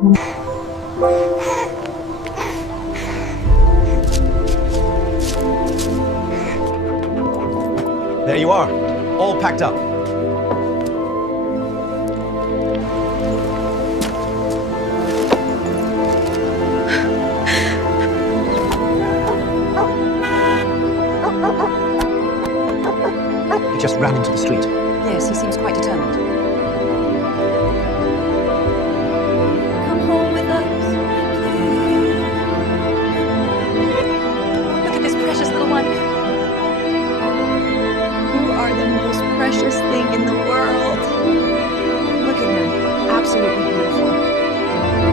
There you are, all packed up. He just ran into the street. Yes, he seems quite determined.